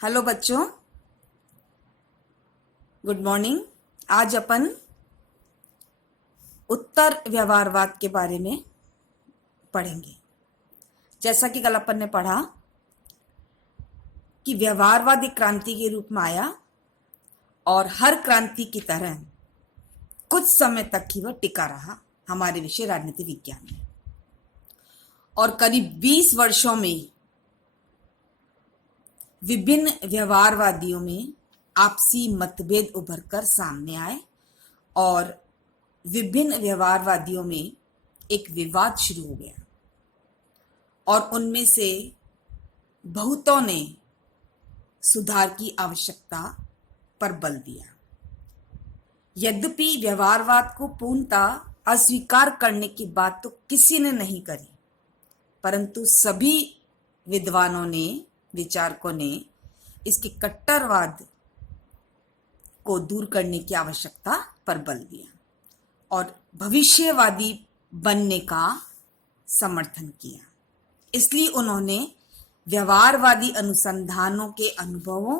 Hello बच्चों, good morning. आज अपन उत्तर व्यवहारवाद के बारे में पढ़ेंगे। जैसा कि कल अपन ने पढ़ा कि व्यवहारवाद एक क्रांति के रूप में आया और हर क्रांति की तरह कुछ समय तक ही वह टिका रहा हमारे विषय राजनीति विज्ञान में, और करीब 20 वर्षों में विभिन्न व्यवहारवादियों में आपसी मतभेद उभरकर सामने आए और विभिन्न व्यवहारवादियों में एक विवाद शुरू हो गया और उनमें से बहुतों ने सुधार की आवश्यकता पर बल दिया। यद्यपि व्यवहारवाद को पूर्णतः अस्वीकार करने की बात तो किसी ने नहीं करी, परंतु सभी विद्वानों ने, विचारकों ने इसके कट्टरवाद को दूर करने की आवश्यकता पर बल दिया और भविष्यवादी बनने का समर्थन किया। इसलिए उन्होंने व्यवहारवादी अनुसंधानों के अनुभवों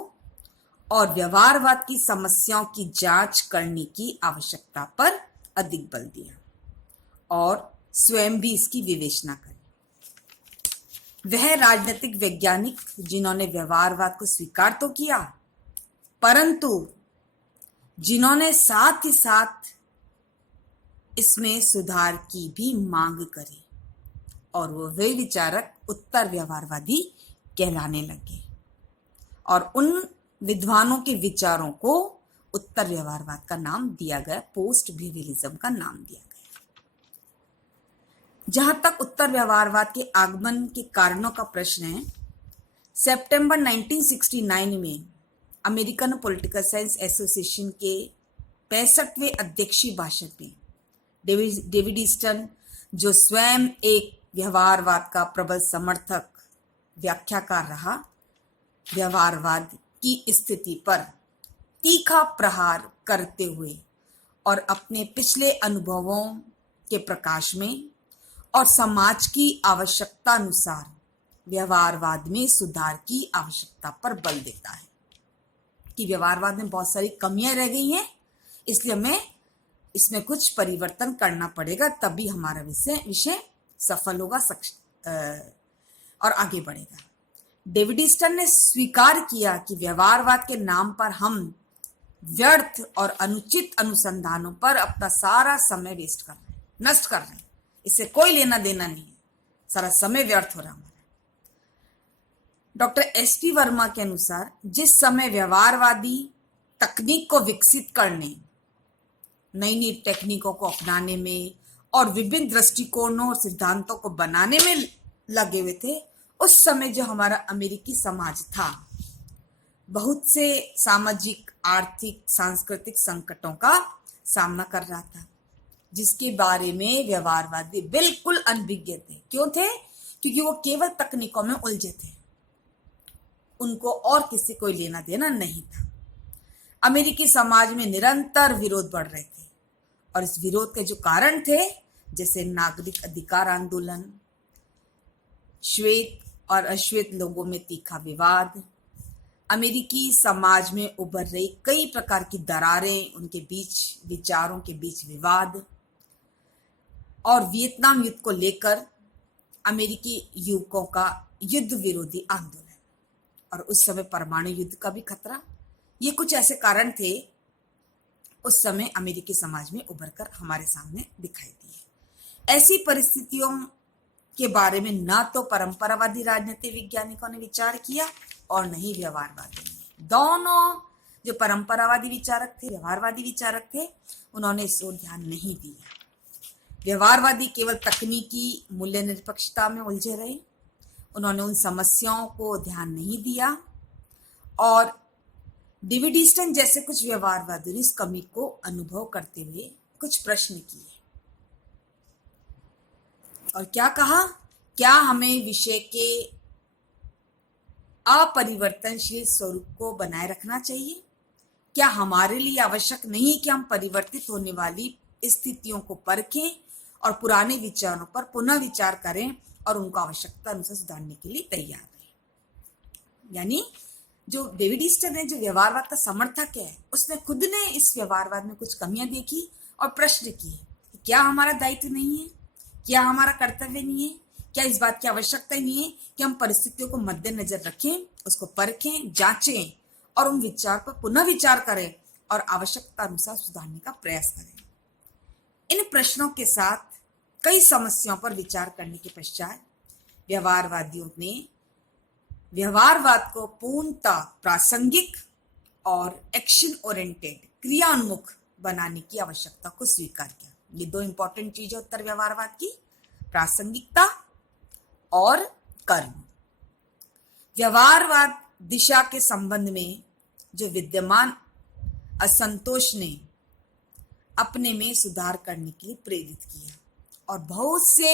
और व्यवहारवाद की समस्याओं की जांच करने की आवश्यकता पर अधिक बल दिया और स्वयं भी इसकी विवेचना करी। वह राजनीतिक वैज्ञानिक जिन्होंने व्यवहारवाद को स्वीकार तो किया, परंतु जिन्होंने साथ ही साथ इसमें सुधार की भी मांग करी, और वो वे विचारक उत्तर व्यवहारवादी कहलाने लगे और उन विद्वानों के विचारों को उत्तर व्यवहारवाद का नाम दिया गया, पोस्ट बिहेवियरिज्म का नाम दिया गया। जहां तक उत्तर व्यवहारवाद के आगमन के कारणों का प्रश्न है, सितंबर 1969 में अमेरिकन पॉलिटिकल साइंस एसोसिएशन के 65वें अध्यक्षीय भाषण में डेविड ईस्टन, जो स्वयं एक व्यवहारवाद का प्रबल समर्थक व्याख्याकार रहा, व्यवहारवाद की स्थिति पर तीखा प्रहार करते हुए और अपने पिछले अनुभवों के प्रकाश में और समाज की आवश्यकता अनुसार व्यवहारवाद में सुधार की आवश्यकता पर बल देता है कि व्यवहारवाद में बहुत सारी कमियां रह गई हैं, इसलिए हमें इसमें कुछ परिवर्तन करना पड़ेगा, तभी हमारा विषय सफल होगा और आगे बढ़ेगा। डेविड ईस्टन ने स्वीकार किया कि व्यवहारवाद के नाम पर हम व्यर्थ और अनुचित अनुसंधानों पर अपना सारा समय वेस्ट कर रहे हैं, नष्ट कर रहे हैं। इससे कोई लेना देना नहीं है, सारा समय व्यर्थ हो रहा हमारा। डॉक्टर एसपी वर्मा के अनुसार जिस समय व्यवहारवादी तकनीक को विकसित करने, नई नई टेक्निकों को अपनाने में और विभिन्न दृष्टिकोणों और सिद्धांतों को बनाने में लगे हुए थे, उस समय जो हमारा अमेरिकी समाज था बहुत से सामाजिक, आर्थिक, सांस्कृतिक संकटों का सामना कर रहा था, जिसके बारे में व्यवहारवादी बिल्कुल अनभिज्ञ थे। क्यों थे? क्योंकि वो केवल तकनीकों में उलझे थे, उनको और किसी कोई लेना देना नहीं था। अमेरिकी समाज में निरंतर विरोध बढ़ रहे थे और इस विरोध के जो कारण थे, जैसे नागरिक अधिकार आंदोलन, श्वेत और अश्वेत लोगों में तीखा विवाद, अमेरिकी समाज में उभर रही कई प्रकार की दरारें, उनके बीच विचारों के बीच विवाद और वियतनाम युद्ध को लेकर अमेरिकी युवकों का युद्ध विरोधी आंदोलन और उस समय परमाणु युद्ध का भी खतरा, ये कुछ ऐसे कारण थे उस समय अमेरिकी समाज में उभरकर हमारे सामने दिखाई दिए। ऐसी परिस्थितियों के बारे में ना तो परंपरावादी राजनीति वैज्ञानिकों ने विचार किया और न ही व्यवहारवादी ने। दोनों जो परंपरावादी विचारक थे, व्यवहारवादी विचारक थे, उन्होंने इस ओर ध्यान नहीं दिया। व्यवहारवादी केवल तकनीकी मूल्य निरपेक्षता में उलझे रहे, उन्होंने उन समस्याओं को ध्यान नहीं दिया और डेविड ईस्टन जैसे कुछ व्यवहारवादियों ने इस कमी को अनुभव करते हुए कुछ प्रश्न किए और क्या कहा, क्या हमें विषय के अपरिवर्तनशील स्वरूप को बनाए रखना चाहिए? क्या हमारे लिए आवश्यक नहीं कि हम परिवर्तित होने वाली स्थितियों को परखें और पुराने विचारों पर पुनः विचार करें और उनको आवश्यकता अनुसार सुधारने के लिए तैयार रहें? यानी जो डेविड ईस्टर है, जो व्यवहारवाद का समर्थक है, उसने खुद ने इस व्यवहारवाद में कुछ कमियां देखी और प्रश्न किए, क्या हमारा दायित्व नहीं है, क्या हमारा कर्तव्य नहीं है, क्या इस बात की आवश्यकता नहीं है कि हम परिस्थितियों को मद्देनजर रखें, उसको परखें, जांचें और उन विचार पर पुनः विचार करें और आवश्यकता अनुसार सुधारने का प्रयास करें। इन प्रश्नों के साथ कई समस्याओं पर विचार करने के पश्चात व्यवहारवादियों ने व्यवहारवाद को पूर्णतः प्रासंगिक और एक्शन ओरिएंटेड, क्रियान्मुख बनाने की आवश्यकता को स्वीकार किया। ये दो इंपॉर्टेंट चीजें उत्तर व्यवहारवाद की, प्रासंगिकता और कर्म। व्यवहारवाद दिशा के संबंध में जो विद्यमान असंतोष ने अपने में सुधार करने के लिए प्रेरित किया और बहुत से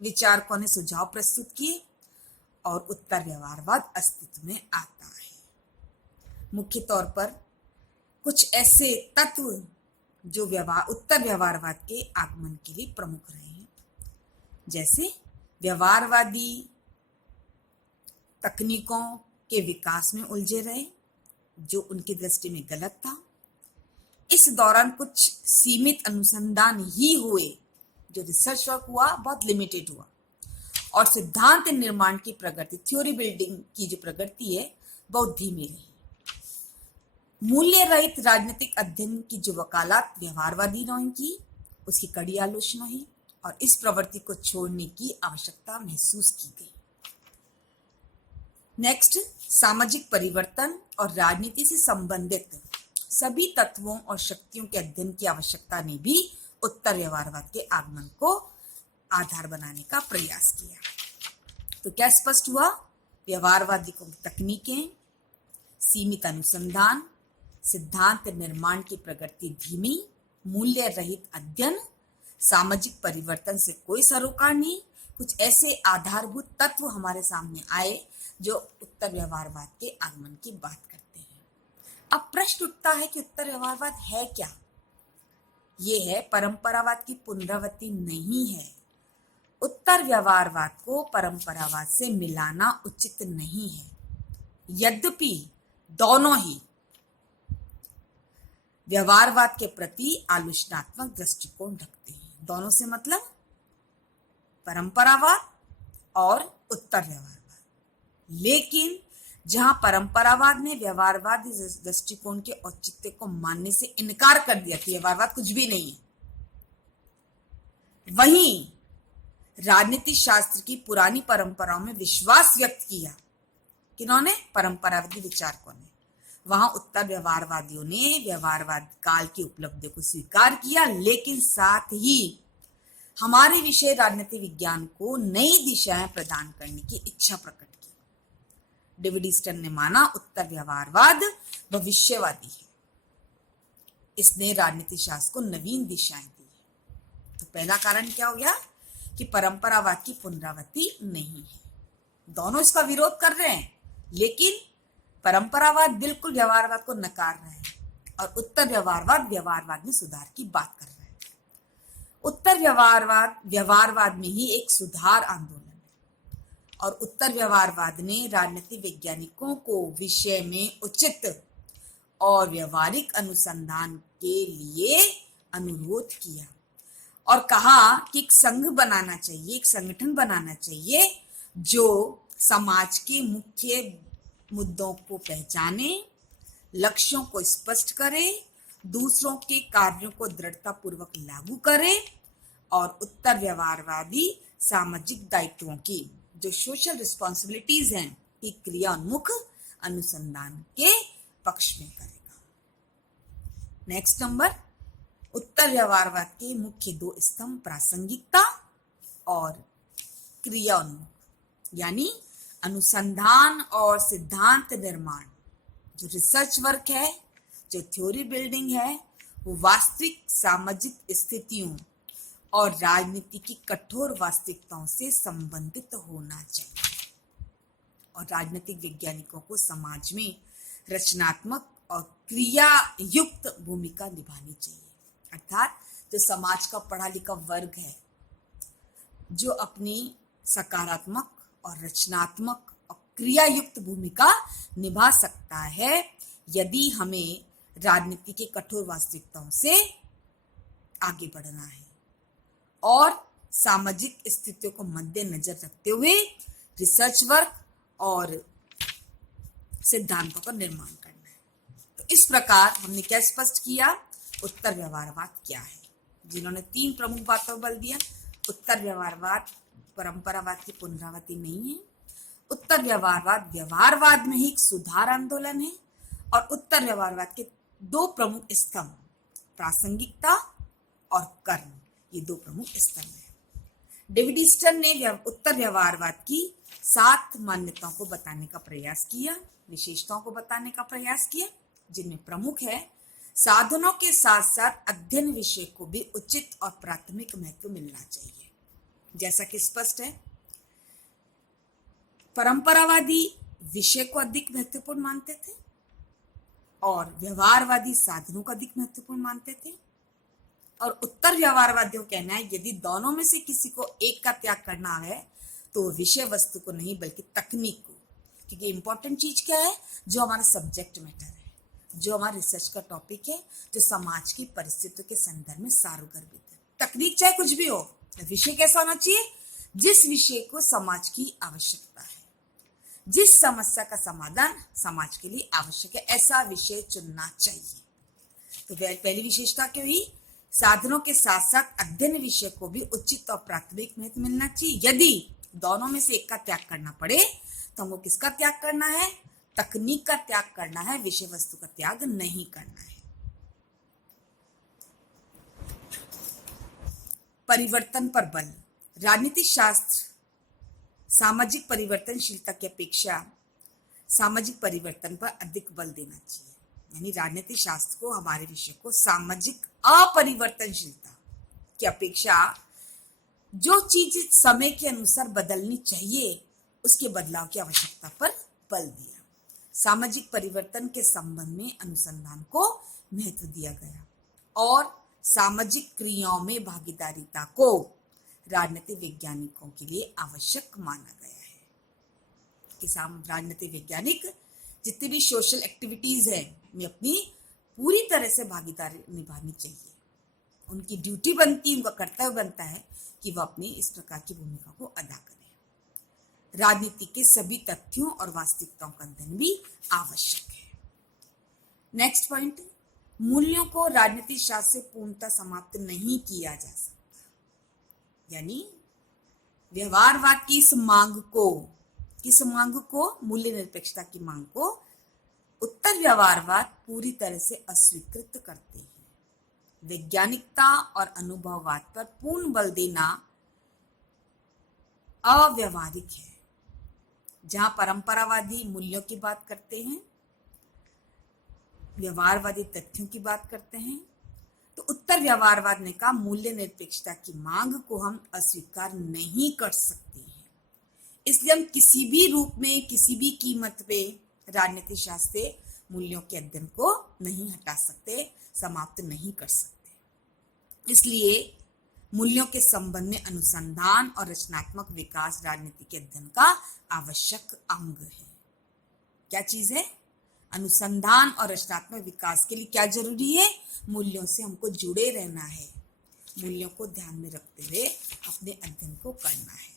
विचारकों ने सुझाव प्रस्तुत किए और उत्तर व्यवहारवाद अस्तित्व में आता है। मुख्य तौर पर कुछ ऐसे तत्व जो उत्तर व्यवहारवाद के आगमन के लिए प्रमुख रहे हैं, जैसे व्यवहारवादी तकनीकों के विकास में उलझे रहे जो उनकी दृष्टि में गलत था। इस दौरान कुछ सीमित अनुसंधान ही हुए, जो रिसर्च वर्क हुआ बहुत लिमिटेड हुआ और सिद्धांत निर्माण की प्रगति, थ्योरी बिल्डिंग की जो प्रगति है, बहुत धीमी रही। मूल्य रहित राजनीतिक अध्ययन की जो वकालत व्यवहारवादी ने की, उसकी कड़ी आलोचना है और इस प्रवृत्ति को छोड़ने की आवश्यकता महसूस की गई। नेक्स्ट, सामाजिक परिवर्तन और राजनीति से संबंधित सभी तत्वों और शक्तियों के अध्ययन की आवश्यकता ने भी उत्तर व्यवहारवाद के आगमन को आधार बनाने का प्रयास किया। तो क्या स्पष्ट हुआ? व्यवहारवादी को तकनीकें, सीमित अनुसंधान, सिद्धांत निर्माण की प्रगति धीमी, मूल्य रहित अध्ययन, सामाजिक परिवर्तन से कोई सरोकार नहीं, कुछ ऐसे आधारभूत तत्व हमारे सामने आए जो उत्तर व्यवहारवाद के आगमन की बात करते हैं। अब प्रश्न उठता है कि उत्तर व्यवहारवाद है क्या? ये है परंपरावाद की पुनरावृत्ति नहीं है। उत्तर व्यवहारवाद को परंपरावाद से मिलाना उचित नहीं है, यद्यपि दोनों ही व्यवहारवाद के प्रति आलोचनात्मक दृष्टिकोण रखते हैं। दोनों से मतलब परंपरावाद और उत्तर व्यवहारवाद। लेकिन जहां परंपरावाद ने व्यवहारवादी दृष्टिकोण के औचित्य को मानने से इनकार कर दिया कि व्यवहारवाद कुछ भी नहीं है, वहीं राजनीति शास्त्र की पुरानी परंपराओं में विश्वास व्यक्त किया। किन्होंने? परंपरावादी विचारकों ने। वहां उत्तर व्यवहारवादियों ने व्यवहारवाद काल की उपलब्धियों को स्वीकार किया, लेकिन साथ ही हमारे विषय राजनीति विज्ञान को नई दिशाएं प्रदान करने की इच्छा प्रकट की। डेविड ईस्टर ने माना उत्तर व्यवहारवाद भविष्यवादी है, इसने राजनीति शास्त्र को नवीन दिशाएं दी। तो पहला कारण क्या हो गया कि परंपरावाद की पुनरावृत्ति नहीं है। दोनों इसका विरोध कर रहे हैं, लेकिन परंपरावाद बिल्कुल व्यवहारवाद को नकार रहा है और उत्तर व्यवहारवाद में सुधार की बात कर रहा है। उत्तर व्यवहारवाद में ही एक सुधार आंदोलन है और उत्तर व्यवहारवाद ने राजनीति वैज्ञानिकों को विषय में उचित और व्यवहारिक अनुसंधान के लिए अनुरोध किया और कहा कि एक संघ बनाना चाहिए, एक संगठन बनाना चाहिए जो समाज के मुख्य मुद्दों को पहचाने, लक्ष्यों को स्पष्ट करे, दूसरों के कार्यों को दृढ़तापूर्वक लागू करे और उत्तर व्यवहारवादी सामाजिक दायित्वों की जो सोशल रिस्पॉन्सिबिलिटीज हैं की क्रियान्मुख अनुसंधान के पक्ष में करेगा। नेक्स्ट नंबर, उत्तर व्यवहारवाद के मुख्य दो स्तंभ प्रासंगिकता और क्रियान्मुख, यानी अनुसंधान और सिद्धांत निर्माण। जो रिसर्च वर्क है, जो थ्योरी बिल्डिंग है, वो वास्तविक सामाजिक स्थितियों और राजनीति की कठोर वास्तविकताओं से संबंधित होना चाहिए और राजनीतिक वैज्ञानिकों को समाज में रचनात्मक और क्रिया युक्त भूमिका निभानी चाहिए। अर्थात जो समाज का पढ़ा लिखा वर्ग है, जो अपनी सकारात्मक और रचनात्मक और क्रियायुक्त भूमिका निभा सकता है यदि हमें राजनीति के कठोर वास्तविकताओं से आगे बढ़ना है और सामाजिक स्थितियों को मद्देनजर रखते हुए रिसर्च वर्क और सिद्धांतों का निर्माण करना है। तो इस प्रकार हमने क्या स्पष्ट किया, उत्तर व्यवहारवाद क्या है। जिन्होंने 3 प्रमुख बातों पर बल दिया, उत्तर व्यवहारवाद परंपरावाद की पुनरावृत्ति नहीं है, उत्तर व्यवहारवाद व्यवहारवाद में ही एक सुधार आंदोलन है, और उत्तर व्यवहारवाद के 2 प्रमुख स्तंभ प्रासंगिकता और कर्म, ये 2 प्रमुख स्तंभ हैं। डेविड ईस्टन ने उत्तर व्यवहारवाद की 7 मान्यताओं को बताने का प्रयास किया, विशेषताओं को बताने का प्रयास किया, जिनमें प्रमुख है साधनों के साथ साथ अध्ययन विषय को भी उचित और प्राथमिक महत्व मिलना चाहिए। जैसा कि स्पष्ट है, परंपरावादी विषय को अधिक महत्वपूर्ण मानते थे और व्यवहारवादी साधनों को अधिक महत्वपूर्ण मानते थे, और उत्तर व्यवहारवादियों कहना है यदि दोनों में से किसी को एक का त्याग करना है तो विषय वस्तु को नहीं बल्कि तकनीक को, क्योंकि इंपॉर्टेंट चीज क्या है, जो हमारा सब्जेक्ट मैटर है, जो हमारा रिसर्च का टॉपिक है, जो समाज की परिस्थितियों के संदर्भ में सार्वगर्भित है। तकनीक चाहे कुछ भी हो, विषय कैसा होना चाहिए, जिस विषय को समाज की आवश्यकता है, जिस समस्या का समाधान समाज के लिए आवश्यक है, ऐसा विषय चुनना चाहिए। तो पहली विशेषता क्या हुई, साधनों के साथ साथ अध्ययन विषय को भी उचित और प्राथमिक महत्व मिलना चाहिए। यदि दोनों में से एक का त्याग करना पड़े तो हमको किसका त्याग करना है, तकनीक का त्याग करना है, विषय वस्तु का त्याग नहीं करना है। परिवर्तन पर बल, राजनीतिक शास्त्र सामाजिक परिवर्तनशीलता की अपेक्षा सामाजिक परिवर्तन पर अधिक बल देना चाहिए। यानी राजनीतिक शास्त्र को, हमारे विषय को सामाजिक अपरिवर्तनशीलता की अपेक्षा जो चीज समय के अनुसार बदलनी चाहिए उसके बदलाव की आवश्यकता पर बल दिया। सामाजिक परिवर्तन के संबंध में अनुसंधान को महत्व दिया गया और सामाजिक क्रियाओं में भागीदारिता को राजनीतिक वैज्ञानिकों के लिए आवश्यक माना गया है कि राजनीतिक वैज्ञानिक जितनी भी सोशल एक्टिविटीज है में अपनी पूरी तरह से भागीदारी निभानी चाहिए। उनकी ड्यूटी बनती है, उनका कर्तव्य बनता है कि वह अपनी इस प्रकार की भूमिका को अदा करें। राजनीति के सभी तथ्यों और वास्तविकताओं का अध्ययन भी आवश्यक है। नेक्स्ट पॉइंट, मूल्यों को राजनीतिक शास्त्र से पूर्णतः समाप्त नहीं किया जा सकता। यानी व्यवहारवाद की इस मांग को मूल्य निरपेक्षता की मांग को उत्तर व्यवहारवाद पूरी तरह से अस्वीकृत करते हैं। वैज्ञानिकता और अनुभववाद पर पूर्ण बल देना अव्यवहारिक है। जहां परंपरावादी मूल्यों की बात करते हैं, व्यवहारवादी तथ्यों की बात करते हैं, तो उत्तर व्यवहारवाद ने कहा मूल्य निरपेक्षता की मांग को हम अस्वीकार नहीं कर सकते हैं। इसलिए हम किसी भी रूप में, किसी भी कीमत पे राजनीतिक शास्त्र से मूल्यों के अध्ययन को नहीं हटा सकते, समाप्त नहीं कर सकते। इसलिए मूल्यों के संबंध में अनुसंधान और रचनात्मक विकास राजनीति के अध्ययन का आवश्यक अंग है। क्या चीज है? अनुसंधान और रचनात्मक विकास के लिए क्या जरूरी है? मूल्यों से हमको जुड़े रहना है, मूल्यों को ध्यान में रखते हुए अपने अध्ययन को करना है।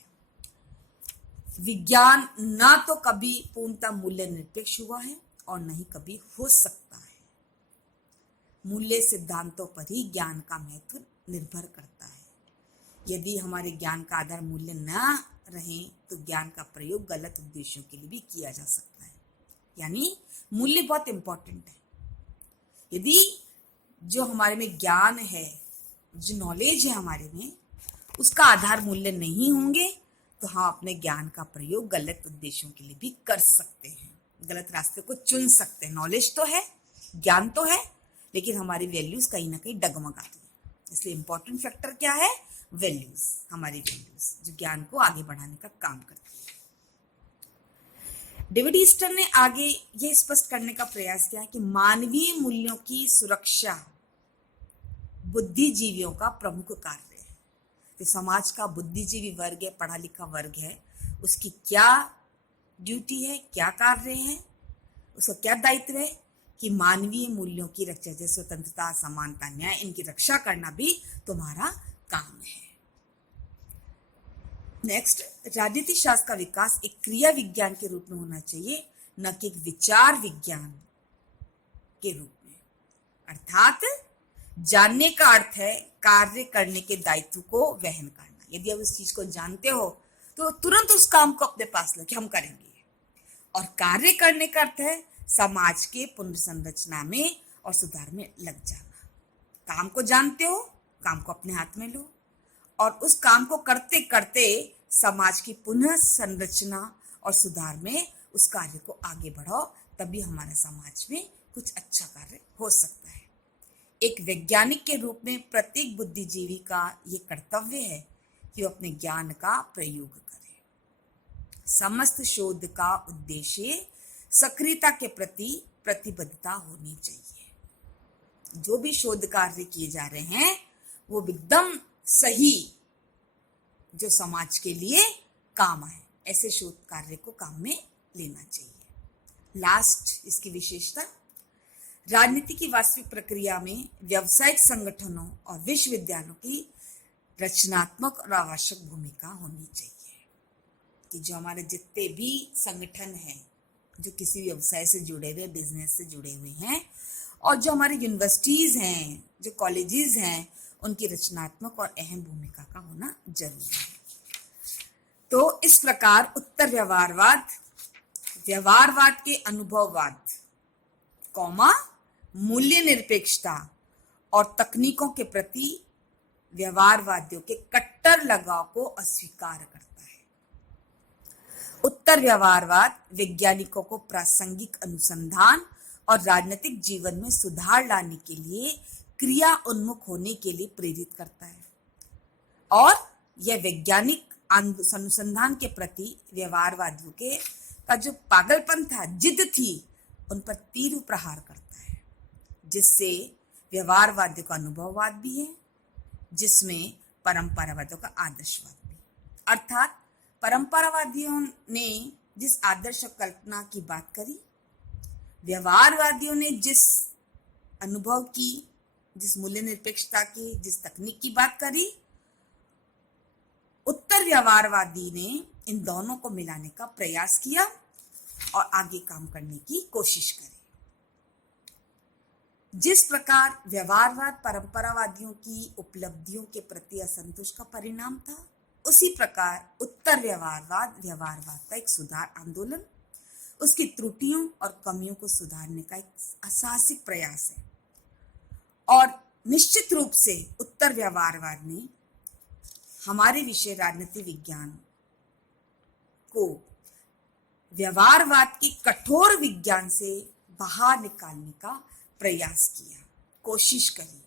विज्ञान ना तो कभी पूर्णतः मूल्य निरपेक्ष हुआ है और न ही कभी हो सकता है। मूल्य सिद्धांतों पर ही ज्ञान का महत्व निर्भर करता है। यदि हमारे ज्ञान का आधार मूल्य न रहे तो ज्ञान का प्रयोग गलत उद्देश्यों के लिए भी किया जा सकता है। यानी मूल्य बहुत इंपॉर्टेंट है। यदि जो हमारे में ज्ञान है, जो नॉलेज है हमारे में, उसका आधार मूल्य नहीं होंगे तो हम अपने ज्ञान का प्रयोग गलत उद्देश्यों के लिए भी कर सकते हैं, गलत रास्ते को चुन सकते हैं। नॉलेज तो है, ज्ञान तो है, लेकिन हमारी वैल्यूज कहीं ना कहीं डगमगाती है। इसलिए इंपॉर्टेंट फैक्टर क्या है? वैल्यूज, हमारी वैल्यूज जो ज्ञान को आगे बढ़ाने का काम करती है। डेविड ईस्टन ने आगे ये स्पष्ट करने का प्रयास किया कि मानवीय मूल्यों की सुरक्षा बुद्धिजीवियों का प्रमुख कार्य है। तो समाज का बुद्धिजीवी वर्ग है, पढ़ा लिखा वर्ग है, उसकी क्या ड्यूटी है, क्या कार्य है, उसका क्या दायित्व है कि मानवीय मूल्यों की रक्षा, जैसे स्वतंत्रता, समानता, न्याय, इनकी रक्षा करना भी तुम्हारा काम है। नेक्स्ट, राजनीति शास्त्र का विकास एक क्रिया विज्ञान के रूप में होना चाहिए, न कि एक विचार विज्ञान के रूप में। अर्थात जानने का अर्थ है कार्य करने के दायित्व को वहन करना। यदि आप उस चीज को जानते हो तो तुरंत उस काम को अपने पास लो कि हम करेंगे। और कार्य करने का अर्थ है समाज के पुनर्संरचना में और सुधार में लग जाना। काम को जानते हो, काम को अपने हाथ में लो और उस काम को करते करते समाज की पुनः संरचना और सुधार में उस कार्य को आगे बढ़ाओ, तभी हमारे समाज में कुछ अच्छा कार्य हो सकता है। एक वैज्ञानिक के रूप में प्रत्येक बुद्धिजीवी का ये कर्तव्य है कि वो अपने ज्ञान का प्रयोग करे। समस्त शोध का उद्देश्य सक्रियता के प्रति प्रतिबद्धता होनी चाहिए। जो भी शोध कार्य किए जा रहे हैं वो एकदम सही, जो समाज के लिए काम आए, ऐसे शोध कार्य को काम में लेना चाहिए। लास्ट इसकी विशेषता, राजनीति की वास्तविक प्रक्रिया में व्यावसायिक संगठनों और विश्वविद्यालयों की रचनात्मक और आवश्यक भूमिका होनी चाहिए। कि जो हमारे जितने भी संगठन हैं जो किसी व्यवसाय से जुड़े हुए, बिजनेस से जुड़े हुए हैं, और जो हमारी यूनिवर्सिटीज हैं, जो कॉलेजेस हैं, उनकी रचनात्मक और अहम भूमिका का होना जरूरी है। तो इस प्रकार उत्तर व्यवहारवाद, व्यवहारवाद के अनुभववाद, मूल्य निरपेक्षता और तकनीकों के प्रति व्यवहारवादियों के कट्टर लगाव को अस्वीकार करता है। उत्तर व्यवहारवाद वैज्ञानिकों को प्रासंगिक अनुसंधान और राजनीतिक जीवन में सुधार लाने के लिए क्रिया उन्मुख होने के लिए प्रेरित करता है, और यह वैज्ञानिक अनुसंधान के प्रति व्यवहारवादियों के का जो पागलपन था, जिद थी, उन पर तीव्र प्रहार करता है, जिससे व्यवहारवादियों का अनुभववाद भी है, जिसमें परंपरावादियों का आदर्शवाद भी। अर्थात परंपरावादियों ने जिस आदर्श कल्पना की बात करी, व्यवहारवादियों ने जिस अनुभव की, जिस मूल्य निरपेक्षता की, जिस तकनीक की बात करी, उत्तर व्यवहारवादी ने इन दोनों को मिलाने का प्रयास किया और आगे काम करने की कोशिश करी। जिस प्रकार व्यवहारवाद परंपरावादियों की उपलब्धियों के प्रति असंतोष का परिणाम था, उसी प्रकार उत्तर व्यवहारवाद व्यवहारवाद का एक सुधार आंदोलन, उसकी त्रुटियों और कमियों को सुधारने का एक साहसिक प्रयास है। और निश्चित रूप से उत्तर व्यवहारवाद ने हमारे विषय राजनीति विज्ञान को व्यवहारवाद के कठोर विज्ञान से बाहर निकालने का प्रयास किया, कोशिश करी।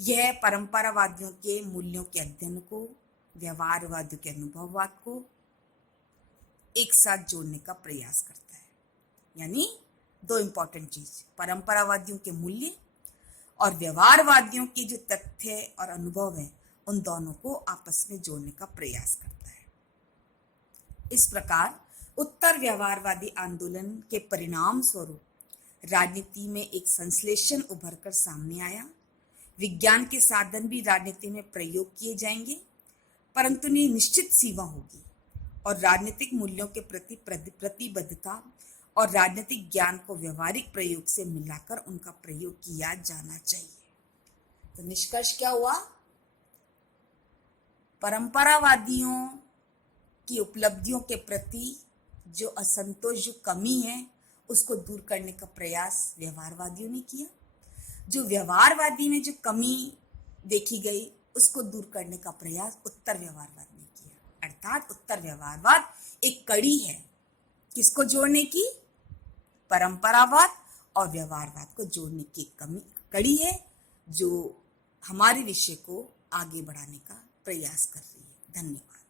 यह परंपरावादियों के मूल्यों के अध्ययन को व्यवहारवादियों के अनुभववाद को एक साथ जोड़ने का प्रयास करता है। यानी दो इंपॉर्टेंट चीज, परंपरावादियों के मूल्य और व्यवहारवादियों के जो तथ्य और अनुभव है, उन दोनों को आपस में जोड़ने का प्रयास करता है। इस प्रकार उत्तर व्यवहारवादी आंदोलन के परिणाम स्वरूप राजनीति में एक संश्लेषण उभर कर सामने आया। विज्ञान के साधन भी राजनीति में प्रयोग किए जाएंगे, परंतु उन्हें निश्चित सीमा होगी, और राजनीतिक मूल्यों के प्रति प्रतिबद्धता और राजनीतिक ज्ञान को व्यवहारिक प्रयोग से मिलाकर उनका प्रयोग किया जाना चाहिए। तो निष्कर्ष क्या हुआ? परंपरावादियों की उपलब्धियों के प्रति जो असंतोष, जो कमी है, उसको दूर करने का प्रयास व्यवहारवादियों ने किया। जो व्यवहारवादी में जो कमी देखी गई, उसको दूर करने का प्रयास उत्तर व्यवहारवाद ने किया। अर्थात उत्तर व्यवहारवाद एक कड़ी है, किसको जोड़ने की? परंपरावाद और व्यवहारवाद को जोड़ने की कड़ी है, जो हमारे विषय को आगे बढ़ाने का प्रयास कर रही है। धन्यवाद।